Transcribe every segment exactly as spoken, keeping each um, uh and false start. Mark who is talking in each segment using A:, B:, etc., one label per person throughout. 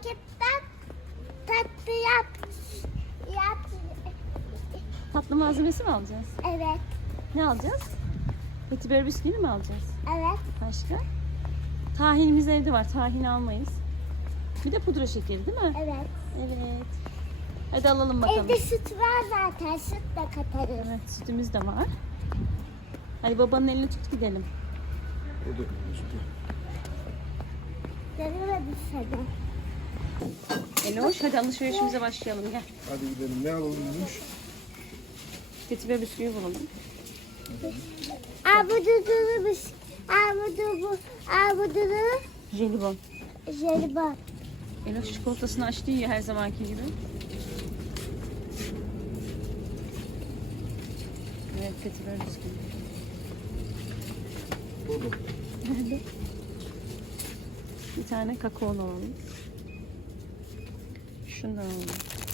A: marketten tatlı yap. Yap.
B: Tatlı malzemesi mi alacağız?
A: Evet.
B: Ne alacağız? Petibör bisküvi mi alacağız?
A: Evet.
B: Başka? Tahinimiz evde var. Tahin almayız. Bir de pudra şekeri değil mi?
A: Evet.
B: Evet. Hadi alalım bakalım.
A: Evde süt var zaten. Süt de katarım.
B: Evet, sütümüz de var. Hadi babanın elini tut gidelim.
C: O da gözüküyor.
A: Görmedim seni.
B: Eloş, hadi alışverişimize başlayalım. Gel.
C: Hadi gidelim. Ne alalım demiş?
B: Petibör bisküvi bulalım.
A: Abududulu bis. Abudubu. Abudulu.
B: Jelibon.
A: Jelibon.
B: Eloş çikolatasını açtı yiyor her zamanki gibi. Evet, petibör bisküvi.
C: Burada.
B: Bir tane kakao alalım. Şundan alalım.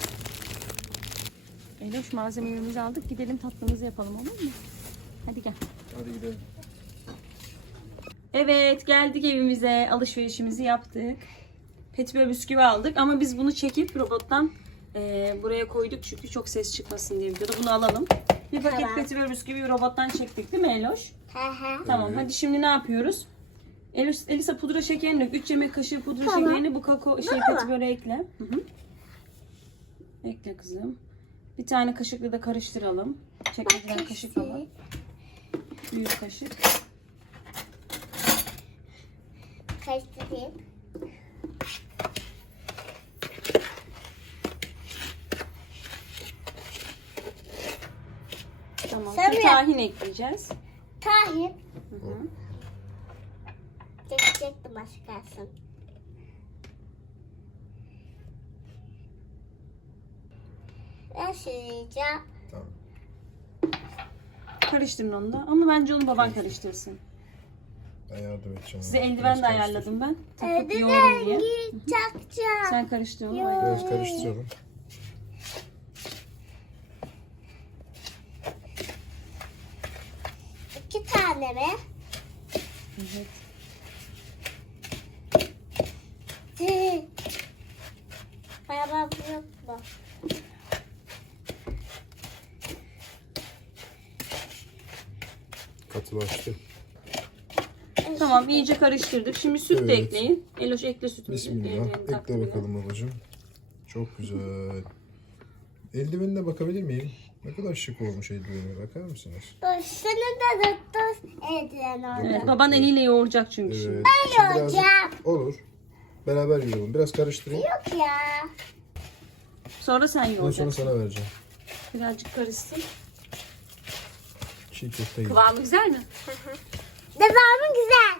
B: Eloş, malzemelerimizi aldık. Gidelim tatlımızı yapalım, olur mu? Hadi gel.
C: Hadi gidelim.
B: Evet, geldik evimize. Alışverişimizi yaptık. Petibör bisküvi aldık ama biz bunu çekip robottan e, buraya koyduk çünkü çok ses çıkmasın diye videoda. Bunu alalım. Bir paket
A: Tamam.
B: petibör bisküvi robottan çektik değil mi Eloş?
A: Hı hı.
B: Tamam, hadi şimdi ne yapıyoruz? Eloş, Elisa pudra şekerini dök. üç yemek kaşığı pudra
A: Tamam.
B: şekerini bu kakao şey
A: Tamam.
B: petiböre ekle. Hı hı. Ekle kızım. Bir tane kaşıkla da karıştıralım. Çekmeceden kaşık alalım. Büyük kaşık.
A: Karıştırayım.
B: Tamam.
A: Sen
B: Bir
A: mi
B: tahin ekleyeceğiz.
A: Tahin.
B: Hı hı.
A: Çekecektim başkasın. Ben süreceğim.
C: Tamam.
B: Karıştırın onu da. Ama bence onu baban karıştırsın.
C: Ben yardım edeceğim.
B: Size
C: Biraz
B: eldiven de
C: karıştır.
B: ayarladım ben. Takıp
A: Evde
B: yoğurun diye.
A: rengi çakacağım.
B: Sen karıştır onu.
A: Yo.
B: Ay.
C: Biraz karıştıralım.
A: İki tane mi?
B: Evet.
A: Baba yok mu?
C: Katılaştı.
B: Tamam, iyice karıştırdık. Şimdi süt de
C: Evet.
B: ekleyin. Eloş, ekle sütünü.
C: Bismillah.
B: Eldivenin
C: Ekle
B: takvimine.
C: bakalım babacığım. Çok güzel. Eldivenine bakabilir miyim? Ne kadar şık olmuş eldivenine, bakar mısınız?
A: Dur şunu da dur. Eldiven orada.
B: Evet, baban eliyle yoğuracak çünkü şimdi.
C: Evet.
A: Ben
C: Şimdi biraz-
A: yoğuracağım.
C: Olur. Beraber yoğuralım. Biraz karıştırayım.
A: Yok ya.
B: Sonra sen
C: Ondan sonra
B: yoğuracaksın.
C: sana vereceğim.
B: Birazcık karışsın.
C: Çiğ köfte gibi.
B: Kıvamı güzel mi?
A: Devamı güzel.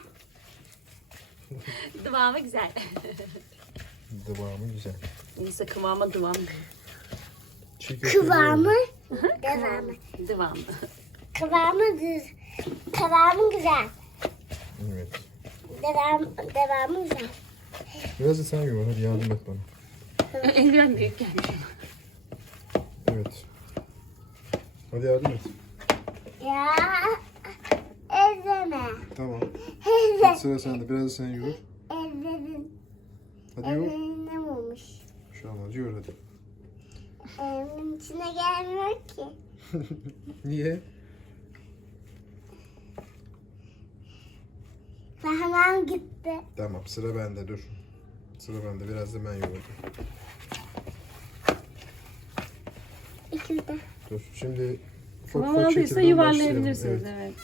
B: Kıvamı güzel.
C: Devamı güzel.
B: Neyse, kıvama dıvam.
C: Çiğ köfte
A: Kıvamı.
C: yoğuralım.
A: Devamı.
B: Dıvam.
A: Kıvamı düz. Kıvamı güzel.
C: Evet.
A: Devam, devamı güzel.
C: Biraz da sen yoğur. Hadi yardım et bana.
B: Eldiven büyük gelmiş.
C: Evet. Hadi yardım et.
A: Ya. Ezeme.
C: Tamam.
A: Ezeme.
C: Hadi sıra sende. Biraz da sen yoğur.
A: Ezedim.
C: Hadi yoğur.
A: Ezedim ne olmuş?
C: Şu an yoğur hadi.
A: Evimin içine gelmiyor ki.
C: Niye?
A: Hemen gitti.
C: Tamam, sıra bende, dur. Sıra bende, biraz da ben yoğurdum.
A: İkisi de.
C: Dur, şimdi ufak
B: Kıvam
C: ufak
B: aldıysa
C: şekilde
B: yuvarlayabilirsiniz.
C: başlayalım.
B: Evet.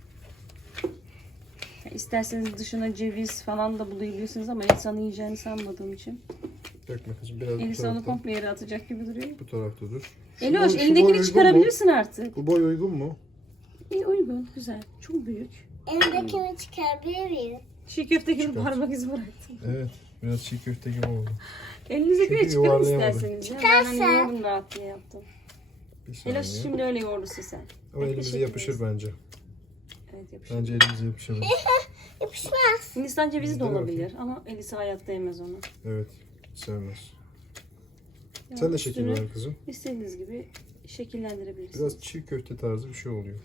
B: İsterseniz dışına ceviz falan da bulayabilirsiniz ama Elisa'nın yiyeceğini sanmadığım için.
C: Evet. Dökme kızım, biraz bu
B: Elisa onu
C: tarafta.
B: komple yere atacak gibi duruyor.
C: Bu tarafta dur. Şu
B: Eloş,
C: boy- şu boy
B: elindekini
C: uygun
B: çıkarabilirsin artık.
C: mu? Bu boy uygun mu?
B: İyi, uygun, güzel. Çok büyük.
A: Elimdekini çıkarabilir miyim?
B: Çiğ köfte gibi
C: Çıkart.
B: parmak izi bıraktım.
C: Evet, biraz çiğ köfte gibi oldu.
B: Elinizdekini
C: Çünkü
B: çıkarın
C: yuvarlayamadım.
B: isterseniz. Ya. Ben hani
A: Çıkarsa-
B: yoğurdum rahat diye yaptım.
C: Bir saniye.
B: Eloş şimdi öyle yoğurursun sen.
C: O elimize yapışır bence.
B: Evet, yapışır.
C: Bence elimize yapışır.
A: Yapışmaz.
B: Hindistan cevizi de
C: Dur
B: olabilir ama Elisa hayatta yemez onu.
C: Evet, sevmez.
B: Yani
C: Sen de şekil
B: üstünü
C: ver kızım.
B: İstediğiniz gibi şekillendirebilirsiniz.
C: Biraz çiğ köfte tarzı bir şey oluyor.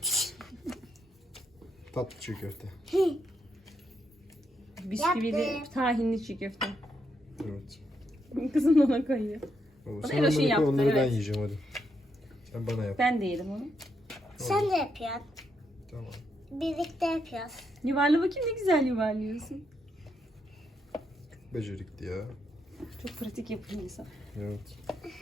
C: Tatlı çiğ köfte.
B: Bisküvili,
A: Yaptım.
B: tahinli çiğ köfte.
C: Evet.
B: Kızım da ona koyuyor.
C: Baba,
B: da
C: sen
B: Eloş'un
C: onları koy,
B: yaptı,
C: onları ben
B: evet.
C: yiyeceğim hadi. Sen bana yap.
B: Ben de yedim onu.
A: Sen de yapıyorsun.
C: Tamam.
A: Birlikte yapıyoruz.
B: Yuvarla bakayım, ne güzel yuvarlıyorsun.
C: Becerikli ya.
B: Çok pratik yapıyor insan.
C: Evet.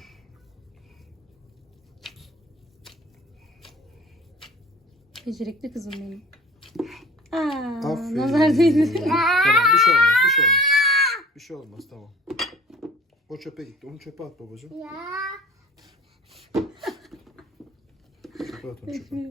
B: Becerikli kızım benim. Aa,
C: Aferin.
B: nazar değdi.
C: Tamam, bir şey olmaz, bir şey olmaz. Bir şey olmaz, tamam. O çöpe gitti. Onu çöpe at babacığım.
A: Ya.
C: Çöpe at onu çöpe.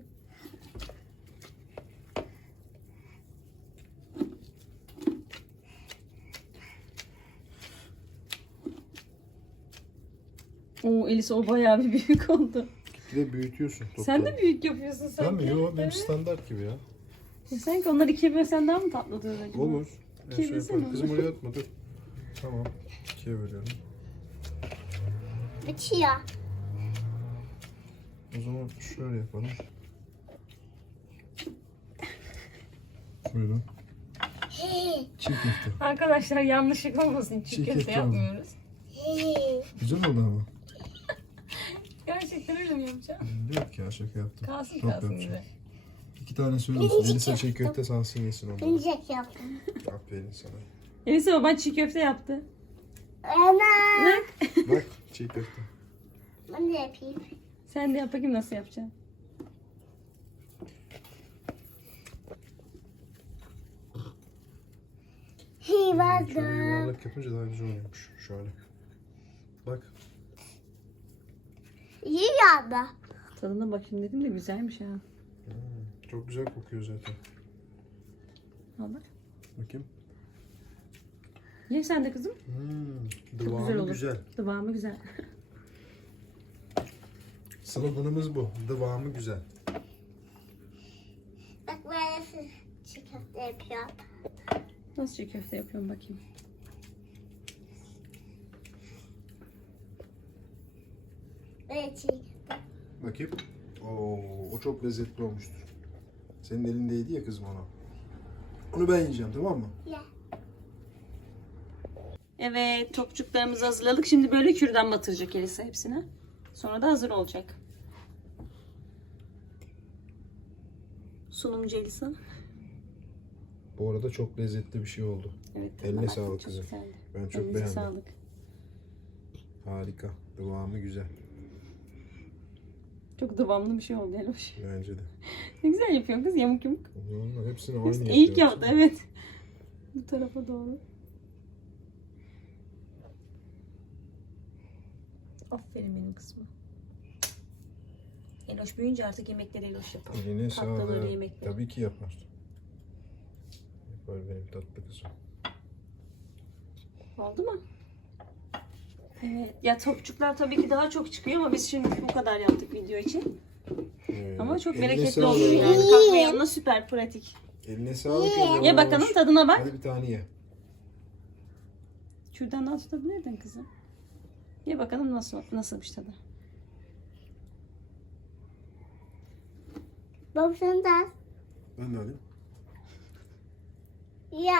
B: Oo, Elisa o bayağı bir büyük oldu.
C: Bir de büyütüyorsun.
B: Sen
C: topları.
B: de büyük yapıyorsun
C: Ben
B: sanki.
C: mi? Yok, benim
B: Evet.
C: standart gibi ya.
B: E sanki onları ikiye bölsen daha mı tatlı durur acaba?
C: Olur. Ben şey
B: Çevirsene
C: yaparım. Kızım
B: onu.
C: oraya atma, dur. Tamam. İkiye bölüyorum.
A: Bitiyor.
C: O zaman şöyle yapalım. Buyurun.
A: Hey.
C: Çiğ köfte.
B: Arkadaşlar yanlışlık olmasın. Çiğ
C: Çiğ
B: köfte
C: köfte
B: yapmıyoruz.
A: Hey.
C: Güzel oldu ama.
B: Gerçekten öyle mi yapacağım?
C: Yok ya, şaka yaptım.
B: Kalsın
C: Çok
B: kalsın
C: yapacağım.
B: bize.
C: İki tane söylesin. Elisa çiğ köfte, sansın yesin onu.
A: Bilecek yaptım.
C: Aferin sana.
B: Elisa baban çiğ köfte yaptı.
A: Ana.
B: Bak.
C: Bak, çiğ köfte.
A: Ben de yapayım.
B: Sen de yap bakayım nasıl yapacaksın.
A: Hey
C: Şöyle
A: vardı.
C: yuvarlak yapınca daha güzel oluyormuş. Şöyle. Bak.
A: İyi ya.
B: Tadına bakayım dedim de güzelmiş ha.
C: Hmm, çok güzel kokuyor zaten.
B: Al bak.
C: Bakayım.
B: Ye sen de kızım.
C: Hmm,
B: Çok güzel
C: Dıvamı
B: olur.
C: güzel.
B: Dıvamı güzel.
C: Sloganımız bu. Dıvamı güzel.
A: Bak böyle çiğ köfte yapıyor.
B: Nasıl çiğ köfte yapıyorum bakayım.
A: Böyle çiğ köfte.
C: Bakayım. Oo, o çok lezzetli olmuştur. Senin elindeydi ya kızım ona. Onu ben yiyeceğim, tamam mı?
A: Ya.
B: Evet, topçuklarımızı hazırladık. Şimdi böyle kürdan batıracak Elisa hepsine. Sonra da hazır olacak. Sunumcu Elisa.
C: Bu arada çok lezzetli bir şey oldu.
B: Evet.
C: Eline
B: tadına
C: sağlık
B: bak, çok
C: kızım.
B: güzeldi.
C: Ben çok
B: Elinize
C: beğendim.
B: sağlık.
C: Harika. Dıvamı güzel.
B: Çok dıvamlı bir şey oldu Eloş.
C: Bence de.
B: Ne güzel yapıyorsun kız, yamuk yamuk.
C: Vallahi hepsini aynı
B: Hepsi
C: yapıyor.
B: eğik yaptı, evet. Bu tarafa doğru. Aferin benim kızıma. Eloş büyüyünce artık yemekleri Eloş yapar.
C: Eline
B: Tatlıları,
C: sağlık.
B: yemekleri.
C: Tabii ki yapar. Yapar benim tatlı kızım.
B: Oldu mu? Evet. Ya topçuklar tabii ki daha çok çıkıyor ama biz şimdi bu kadar yaptık video için.
C: Evet.
B: Ama çok
C: Eline
B: bereketli
C: sağlık.
B: oluyor yani. Kahve yanına süper pratik.
C: Eline sağlık.
B: Ye bakalım, tadına bak.
C: Hadi bir tane ye.
B: Şuradan daha tutabilirdin kızım. Ye bakalım nasıl nasılmış tadı.
A: Baba sen de al.
C: Ben de alayım.
A: Ya.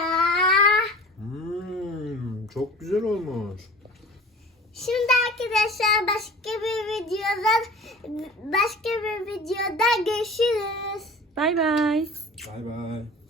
C: Hmm, çok güzel olmuş.
A: Şimdi arkadaşlar başka bir videoda başka bir videoda görüşürüz.
B: Bay bay.
C: Bay bay.